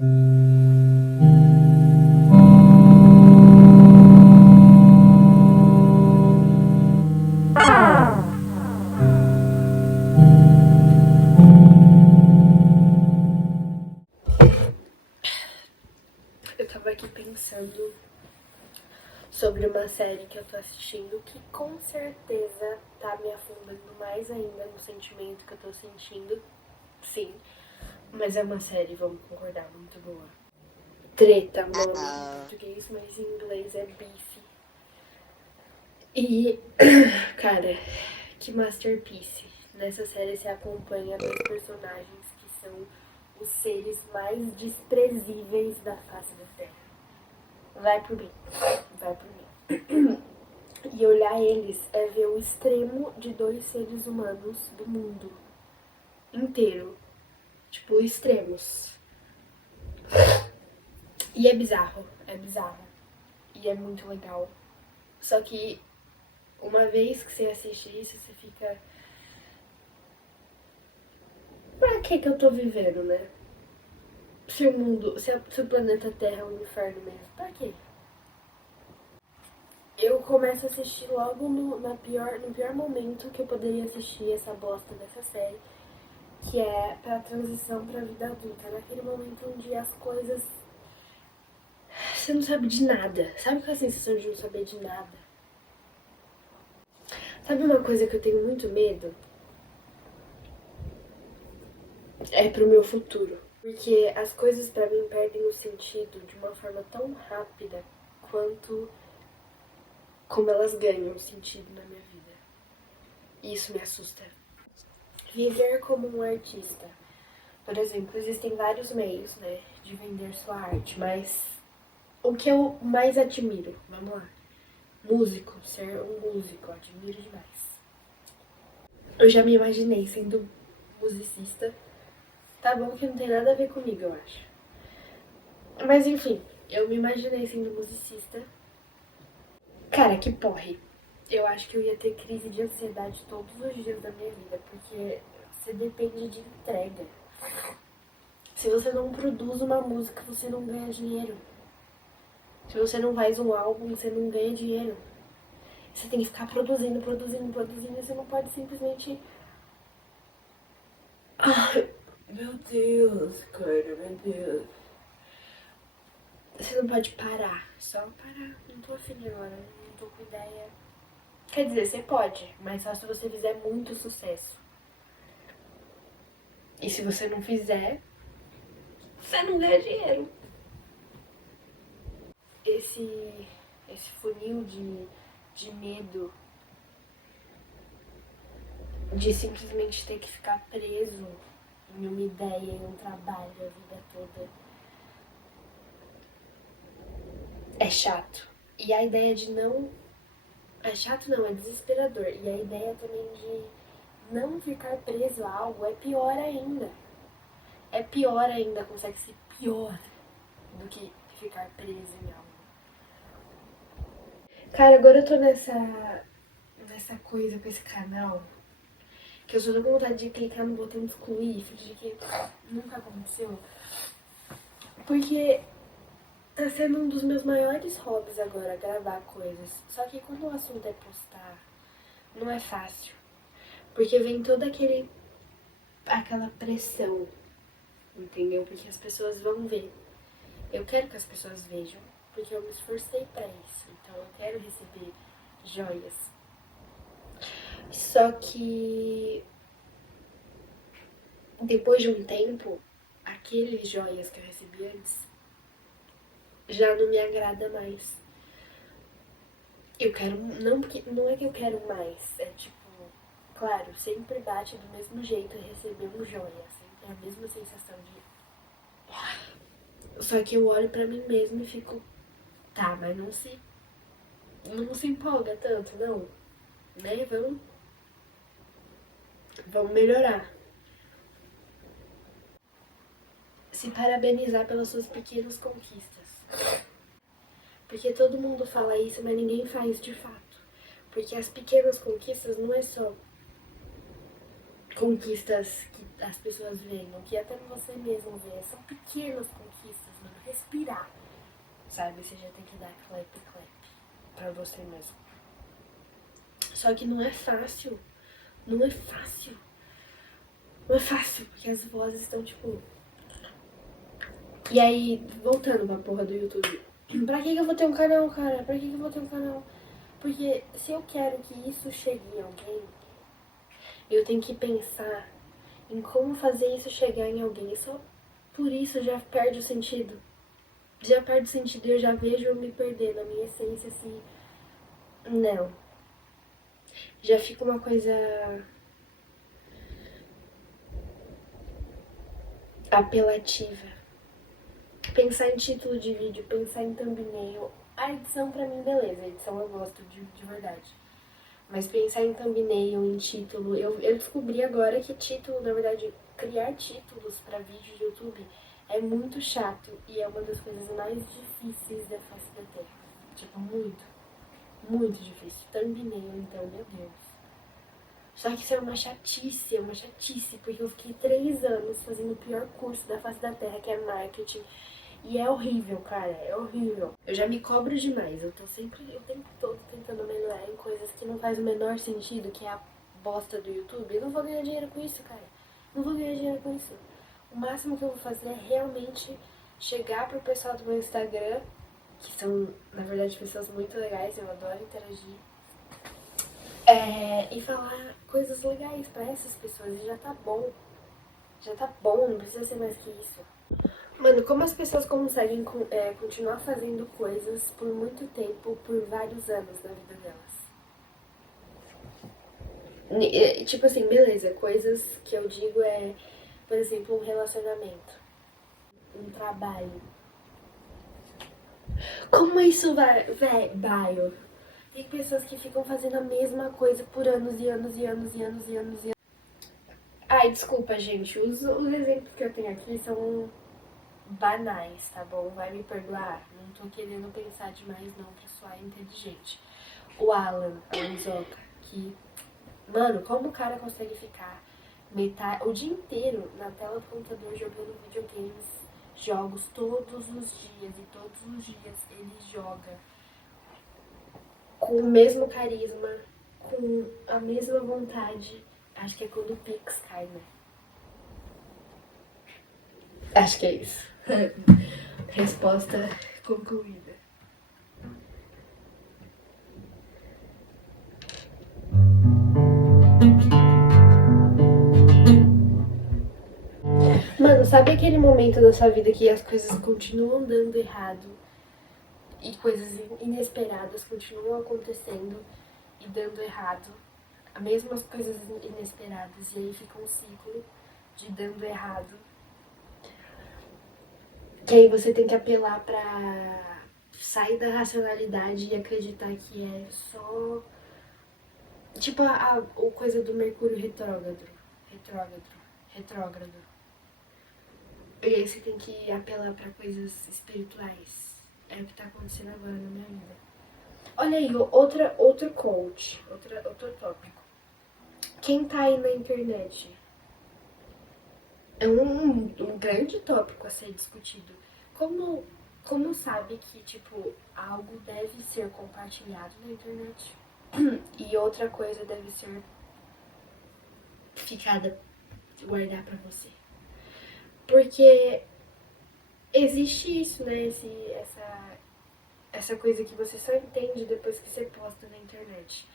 Eu tava aqui pensando sobre uma série que eu tô assistindo que com certeza tá me afundando mais ainda no sentimento que eu tô sentindo. Sim, mas é uma série, vamos concordar, muito boa. Treta, nome em português, mas em inglês é Beef. E, cara, que masterpiece. Nessa série se acompanha dois personagens que são os seres mais desprezíveis da face da Terra. Vai por mim, vai por mim. E olhar eles é ver o extremo de dois seres humanos do mundo inteiro. Tipo, extremos. E é bizarro, é bizarro. E é muito legal. Só que uma vez que você assiste isso, você fica... Pra que eu tô vivendo, né? Se o mundo, se o planeta Terra é um inferno mesmo, pra quê? Eu começo a assistir logo no pior momento que eu poderia assistir essa bosta dessa série, que é pra transição pra vida adulta. Naquele momento onde as coisas... Você não sabe de nada. Sabe aquela sensação de não saber de nada? Sabe uma coisa que eu tenho muito medo? É pro meu futuro. Porque as coisas pra mim perdem o sentido de uma forma tão rápida quanto como elas ganham sentido na minha vida. E isso me assusta. Viver como um artista. Por exemplo, existem vários meios, né, de vender sua arte, mas o que eu mais admiro, vamos lá, músico, ser um músico, eu admiro demais. Eu já me imaginei sendo musicista. Tá bom que não tem nada a ver comigo, eu acho. Mas enfim, eu me imaginei sendo musicista. Cara, que porre. Eu acho que eu ia ter crise de ansiedade todos os dias da minha vida, porque você depende de entrega. Se você não produz uma música, você não ganha dinheiro. Se você não faz um álbum, você não ganha dinheiro. Você tem que ficar produzindo, e você não pode simplesmente... Ai, meu Deus, cara, meu Deus. Você não pode parar, só parar. Não tô afim agora, não tô com ideia. Quer dizer, você pode, mas só se você fizer muito sucesso. E se você não fizer, você não ganha dinheiro. Esse funil de medo de simplesmente ter que ficar preso em uma ideia, em um trabalho a vida toda, é chato. E a ideia de não... É chato não, é desesperador. E a ideia também de não ficar preso a algo é pior ainda. É pior ainda, consegue ser pior do que ficar preso em algo. Cara, agora eu tô nessa coisa com esse canal, que eu só tô com vontade de clicar no botão de excluir, fingir que nunca aconteceu. Porque tá sendo um dos meus maiores hobbies agora, gravar coisas. Só que quando o assunto é postar, não é fácil. Porque vem toda aquela pressão, entendeu? Porque as pessoas vão ver. Eu quero que as pessoas vejam, porque eu me esforcei pra isso. Então eu quero receber joias. Só que depois de um tempo, aqueles joias que eu recebi antes já não me agrada mais. Eu quero, não, porque não é que eu quero mais, é tipo, claro, sempre bate do mesmo jeito receber um joia, sempre é a mesma sensação de... Só que eu olho pra mim mesma e fico, tá, mas não se empolga tanto, não, né? Vamos melhorar. Se parabenizar pelas suas pequenas conquistas. Porque todo mundo fala isso, mas ninguém faz de fato. Porque as pequenas conquistas não é só conquistas que as pessoas veem, o que até você mesmo vê, são pequenas conquistas respirar, sabe? Você já tem que dar clap pra você mesmo. Só que não é fácil. Não é fácil. Não é fácil, porque as vozes estão tipo... E aí, voltando pra porra do YouTube. Pra que eu vou ter um canal, cara? Pra que eu vou ter um canal? Porque se eu quero que isso chegue em alguém, eu tenho que pensar em como fazer isso chegar em alguém. E só por isso já perde o sentido. Já perde o sentido e eu já vejo eu me perder na minha essência, assim. Não. Já fica uma coisa apelativa. Pensar em título de vídeo, pensar em thumbnail. A edição pra mim, beleza. A edição eu gosto de verdade. Mas pensar em thumbnail, em título... Eu descobri agora que título, na verdade, criar títulos pra vídeo de YouTube é muito chato. E é uma das coisas mais difíceis da face da Terra. Tipo, muito. Muito difícil. Thumbnail, então, meu Deus. Só que isso é uma chatice, porque eu fiquei 3 anos fazendo o pior curso da face da Terra, que é marketing. E é horrível, cara, é horrível. Eu já me cobro demais, eu tô sempre, o tempo todo tentando melhorar em coisas que não faz o menor sentido, que é a bosta do YouTube. Eu não vou ganhar dinheiro com isso, cara. Não vou ganhar dinheiro com isso. O máximo que eu vou fazer é realmente chegar pro pessoal do meu Instagram, que são, na verdade, pessoas muito legais, eu adoro interagir. E falar coisas legais pra essas pessoas, e já tá bom. Já tá bom, não precisa ser mais que isso. Mano, como as pessoas conseguem continuar fazendo coisas por muito tempo, por vários anos na vida delas? Tipo assim, beleza, coisas que eu digo por exemplo, um relacionamento, um trabalho. Como isso vai, vai? Tem pessoas que ficam fazendo a mesma coisa por anos e anos e anos e anos e anos e anos. Ai, desculpa, gente, os exemplos que eu tenho aqui são banais, tá bom? Vai me perdoar, não tô querendo pensar demais não pra soar inteligente. O Alan Zoca, que, mano, como o cara consegue ficar o dia inteiro na tela do computador jogando videogames, jogos todos os dias, e todos os dias ele joga com o mesmo carisma, com a mesma vontade. Acho que é quando o Pix cai, né? Acho que é isso. Resposta concluída. Mano, sabe aquele momento da sua vida que as coisas continuam dando errado e coisas inesperadas continuam acontecendo e dando errado? As mesmas coisas inesperadas, e aí fica um ciclo de dando errado. Que aí você tem que apelar pra sair da racionalidade e acreditar que é só... Tipo a coisa do Mercúrio retrógrado. E aí você tem que apelar pra coisas espirituais. É o que tá acontecendo agora na minha vida. Olha aí, outro coach, outro tópico. Quem tá aí na internet? É um grande tópico a ser discutido. Como sabe que, tipo, algo deve ser compartilhado na internet e outra coisa deve ser guardar pra você? Porque existe isso, né? Essa coisa que você só entende depois que você posta na internet.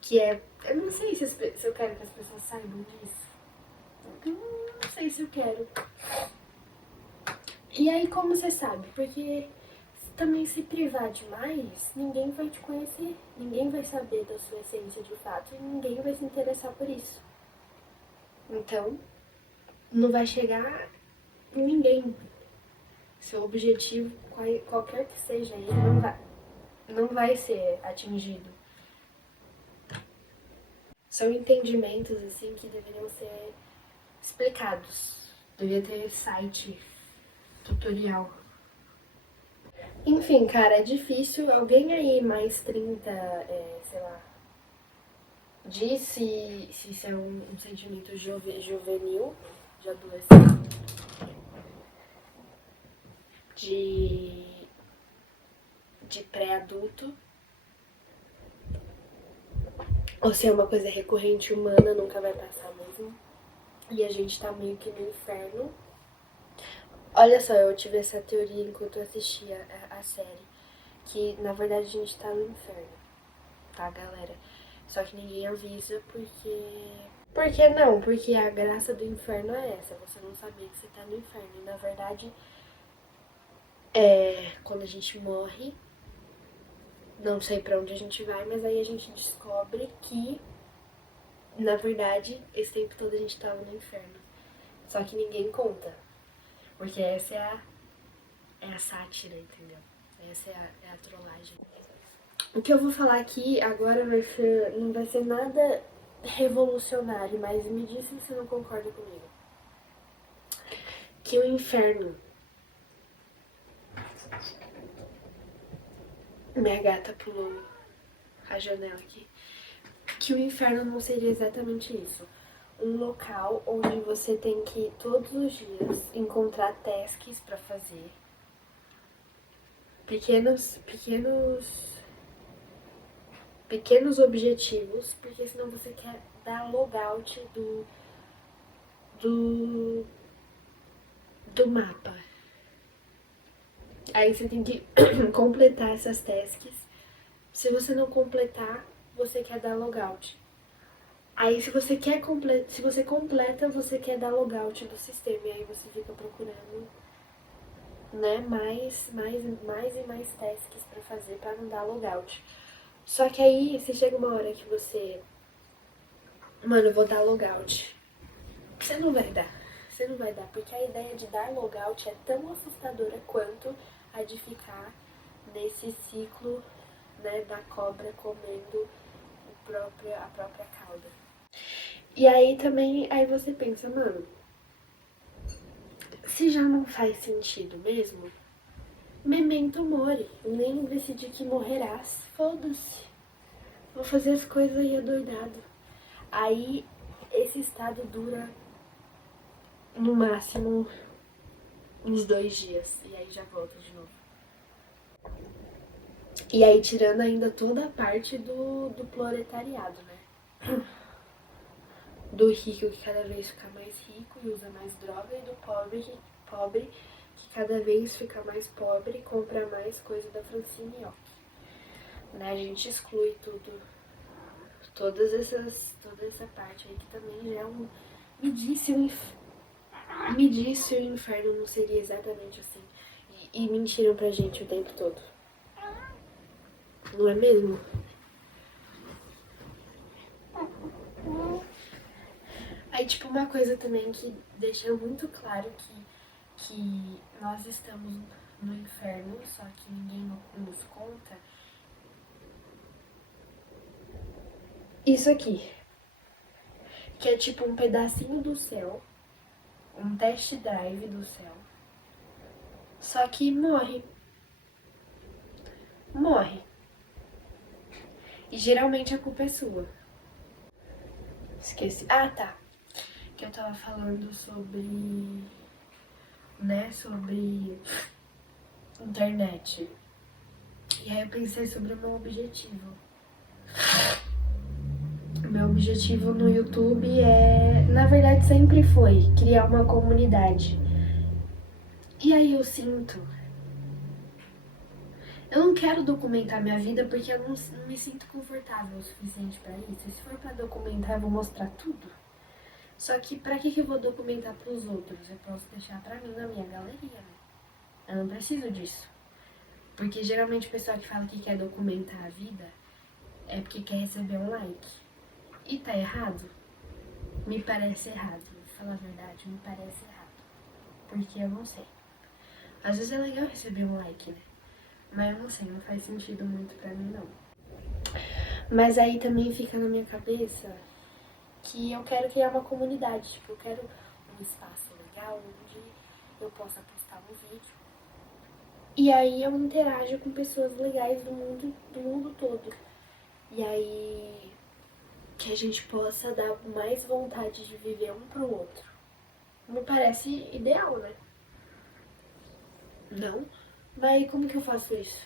Que é... Eu não sei se eu quero que as pessoas saibam disso. Não sei se eu quero. E aí, como você sabe? Porque também se privar demais, ninguém vai te conhecer. Ninguém vai saber da sua essência de fato e ninguém vai se interessar por isso. Então, não vai chegar em ninguém. Seu objetivo, qualquer que seja ele, não vai ser atingido. São entendimentos, assim, que deveriam ser explicados. Devia ter site, tutorial. Enfim, cara, é difícil. Alguém aí mais 30, sei lá, diz se isso é um sentimento juvenil, de adolescente. de pré-adulto, ou se é uma coisa recorrente humana, nunca vai passar mesmo. E a gente tá meio que no inferno. Olha só, eu tive essa teoria enquanto eu assistia a série, que na verdade a gente tá no inferno, tá, galera? Só que ninguém avisa porque... Por que não? Porque a graça do inferno é essa, você não saber que você tá no inferno. E na verdade, quando a gente morre, não sei pra onde a gente vai, mas aí a gente descobre que, na verdade, esse tempo todo a gente tava no inferno. Só que ninguém conta, porque essa é a sátira, entendeu? Essa é a trollagem. O que eu vou falar aqui agora não vai ser nada revolucionário, mas me diz se você não concorda comigo. Que o inferno... Minha gata pulou a janela aqui. Que o inferno não seria exatamente isso. Um local onde você tem que, todos os dias, encontrar tasks pra fazer. Pequenos objetivos, porque senão você quer dar logout do mapa. Aí você tem que completar essas tasks. Se você não completar, você quer dar logout. Aí se você completa, você quer dar logout do sistema. E aí você fica procurando, né, mais e mais tasks pra fazer pra não dar logout. Só que aí você chega uma hora que você... Mano, eu vou dar logout. Você não vai dar. Você não vai dar, porque a ideia de dar logout é tão assustadora quanto a de ficar nesse ciclo, né, da cobra comendo a própria cauda. E aí também, aí você pensa, mano, se já não faz sentido mesmo, memento mori, nem decidi que morrerás, foda-se. Vou fazer as coisas aí adoidado. Aí esse estado dura no máximo uns 2 dias, e aí já volta de novo. E aí tirando ainda toda a parte do proletariado, né? Do rico que cada vez fica mais rico e usa mais droga, e do pobre que cada vez fica mais pobre e compra mais coisa da Francine Yock. Né? A gente exclui toda essa parte aí que também já é um... Me disse o inferno não seria exatamente assim. E mentiram pra gente o tempo todo. Não é mesmo? Aí, tipo, uma coisa também que deixa muito claro que nós estamos no inferno, só que ninguém nos conta. Isso aqui, que é tipo um pedacinho do céu, um test drive do céu, só que morre. Morre. E geralmente a culpa é sua. Esqueci. Ah, tá. Que eu tava falando sobre... né, sobre internet. E aí eu pensei sobre o meu objetivo. O meu objetivo no YouTube na verdade sempre foi, criar uma comunidade. E aí eu sinto... Eu não quero documentar minha vida porque eu não me sinto confortável o suficiente pra isso. E se for pra documentar, eu vou mostrar tudo. Só que pra que eu vou documentar pros outros? Eu posso deixar pra mim na minha galeria, né? Eu não preciso disso. Porque geralmente o pessoal que fala que quer documentar a vida é porque quer receber um like. E tá errado? Me parece errado. Vou falar a verdade, me parece errado. Porque eu não sei. Às vezes é legal receber um like, né? Mas eu não sei, não faz sentido muito pra mim, não. Mas aí também fica na minha cabeça que eu quero criar uma comunidade. Tipo, eu quero um espaço legal onde eu possa postar um vídeo. E aí eu interajo com pessoas legais do mundo todo. E aí que a gente possa dar mais vontade de viver um pro outro. Me parece ideal, né? Não? Mas como que eu faço isso?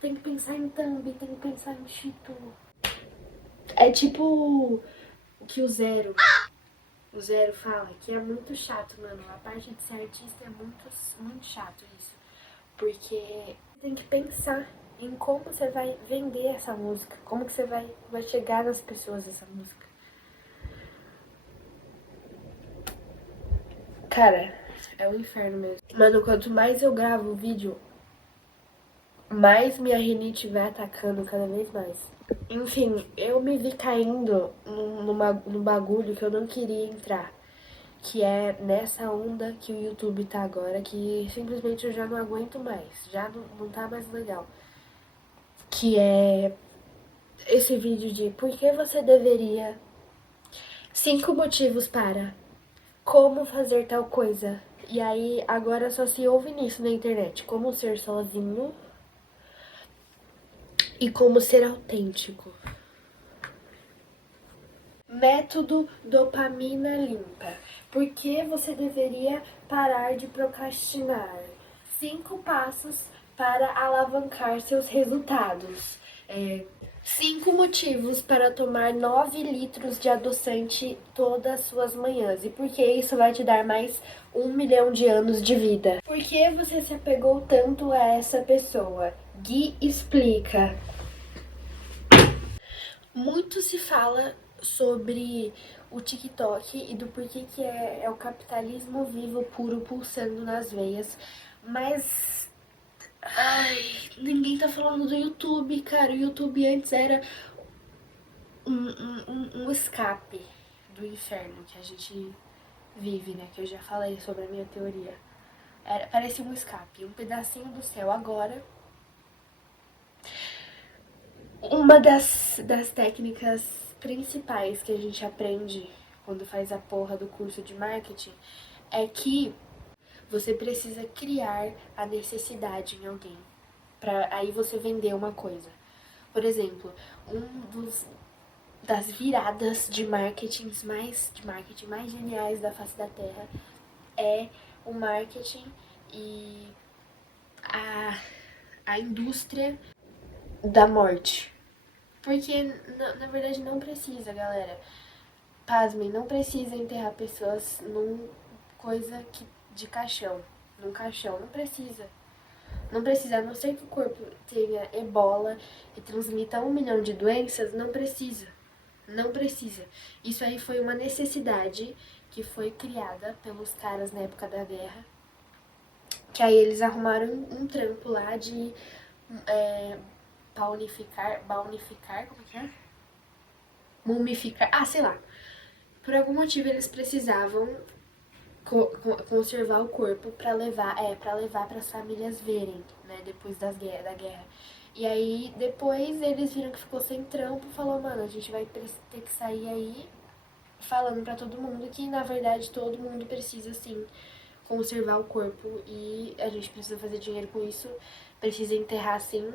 Tem que pensar em thumb, tem que pensar em título. É tipo o que o Zero fala, que é muito chato, mano. A parte de ser artista é muito chato isso. Porque tem que pensar em como você vai vender essa música, como que você vai chegar nas pessoas essa música. Cara, é um inferno mesmo. Mano, quanto mais eu gravo o vídeo, mais minha rinite vai atacando cada vez mais. Enfim, eu me vi caindo num bagulho que eu não queria entrar. Que é nessa onda que o YouTube tá agora, que simplesmente eu já não aguento mais. Já não tá mais legal. Que é esse vídeo de por que você deveria... 5 motivos para como fazer tal coisa. E aí, agora só se ouve nisso na internet. Como ser sozinho e como ser autêntico. Método dopamina limpa. Por que você deveria parar de procrastinar? 5 passos para alavancar seus resultados. 5 motivos para tomar 9 litros de adoçante todas as suas manhãs. E por que isso vai te dar mais 1 milhão de anos de vida? Por que você se apegou tanto a essa pessoa? Gui explica. Muito se fala sobre o TikTok e do porquê que é o capitalismo vivo puro pulsando nas veias, mas ai, ninguém tá falando do YouTube, cara. O YouTube antes era um escape do inferno que a gente vive, né? Que eu já falei sobre a minha teoria. Parecia um escape, um pedacinho do céu. Agora, uma das técnicas principais que a gente aprende quando faz a porra do curso de marketing é que você precisa criar a necessidade em alguém para aí você vender uma coisa. Por exemplo, das viradas de marketing mais geniais da face da Terra é o marketing e a indústria da morte. Porque, na verdade, não precisa, galera. Pasmem, não precisa enterrar pessoas de caixão. Num caixão, não precisa. Não precisa, a não ser que o corpo tenha ebola e transmita 1 milhão de doenças, não precisa. Não precisa. Isso aí foi uma necessidade que foi criada pelos caras na época da guerra. Que aí eles arrumaram um trampo lá de baunificar, como que é? Mumificar, sei lá. Por algum motivo eles precisavam conservar o corpo para levar para as famílias verem, né, depois da guerra. E aí depois eles viram que ficou sem trampo, falou, mano, a gente vai ter que sair aí falando para todo mundo que na verdade todo mundo precisa sim conservar o corpo e a gente precisa fazer dinheiro com isso, precisa enterrar sim.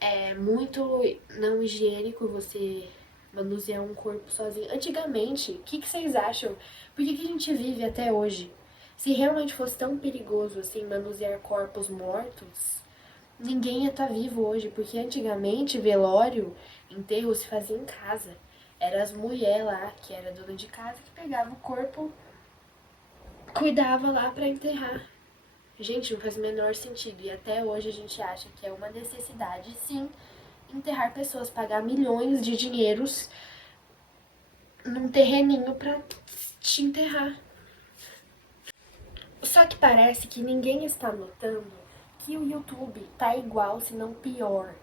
É muito não higiênico você manusear um corpo sozinho. Antigamente, o que vocês acham? Por que a gente vive até hoje? Se realmente fosse tão perigoso assim manusear corpos mortos, ninguém ia estar vivo hoje, porque antigamente velório, enterro se fazia em casa. Era as mulheres lá, que era dona de casa, que pegava o corpo, cuidava lá para enterrar. Gente, não faz o menor sentido. E até hoje a gente acha que é uma necessidade, sim, enterrar pessoas, pagar milhões de dinheiros num terreninho pra te enterrar. Só que parece que ninguém está notando que o YouTube tá igual, se não pior.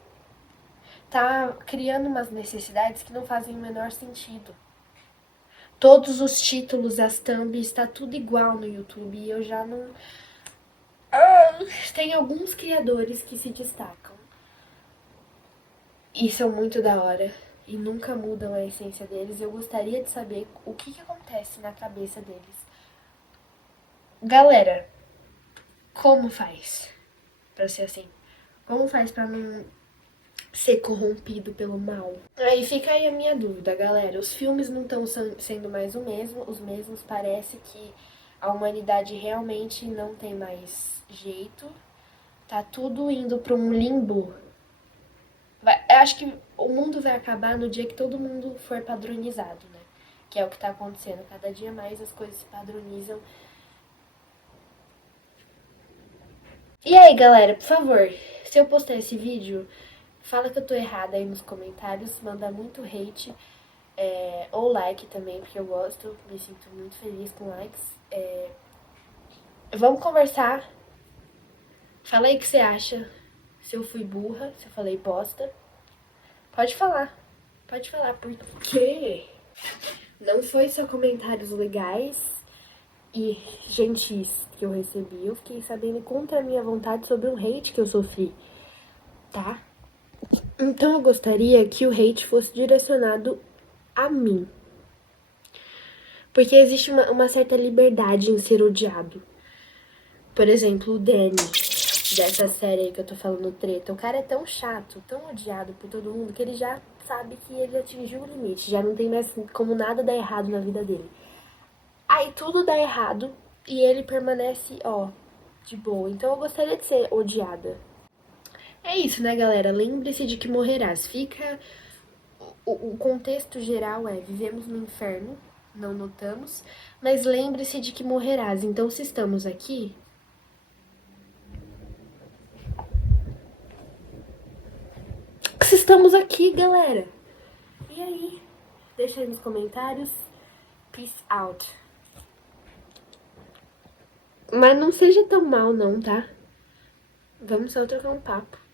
Tá criando umas necessidades que não fazem o menor sentido. Todos os títulos, as thumbs, tá tudo igual no YouTube e eu já não... Tem alguns criadores que se destacam. E são muito da hora. E nunca mudam a essência deles. Eu gostaria de saber o que acontece na cabeça deles. Galera, como faz pra ser assim? Como faz pra não ser corrompido pelo mal? Aí fica aí a minha dúvida, galera. Os filmes não estão sendo mais os mesmos. Parece que A humanidade realmente não tem mais jeito. Tá tudo indo pra um limbo. Eu acho que o mundo vai acabar no dia que todo mundo for padronizado, né? Que é o que tá acontecendo. Cada dia mais as coisas se padronizam. E aí, galera, por favor, se eu postar esse vídeo, fala que eu tô errada aí nos comentários. Manda muito hate. Ou like também, porque eu gosto. Me sinto muito feliz com likes. Vamos conversar. Fala aí o que você acha. Se eu fui burra, se eu falei bosta. Pode falar, porque não foi só comentários legais e gentis que eu recebi. Eu fiquei sabendo contra a minha vontade sobre um hate que eu sofri, tá? Então eu gostaria que o hate fosse direcionado a mim. Porque existe uma certa liberdade em ser odiado. Por exemplo, o Danny, dessa série aí que eu tô falando, Treta. O cara é tão chato, tão odiado por todo mundo, que ele já sabe que ele atingiu o limite. Já não tem mais como nada dar errado na vida dele. Aí tudo dá errado e ele permanece, ó, de boa. Então eu gostaria de ser odiada. É isso, né, galera? Lembre-se de que morrerás. Fica... O contexto geral é: vivemos no inferno, não notamos, mas lembre-se de que morrerás. Então, se estamos aqui, galera. E aí? Deixa aí nos comentários. Peace out. Mas não seja tão mal não, tá? Vamos só trocar um papo.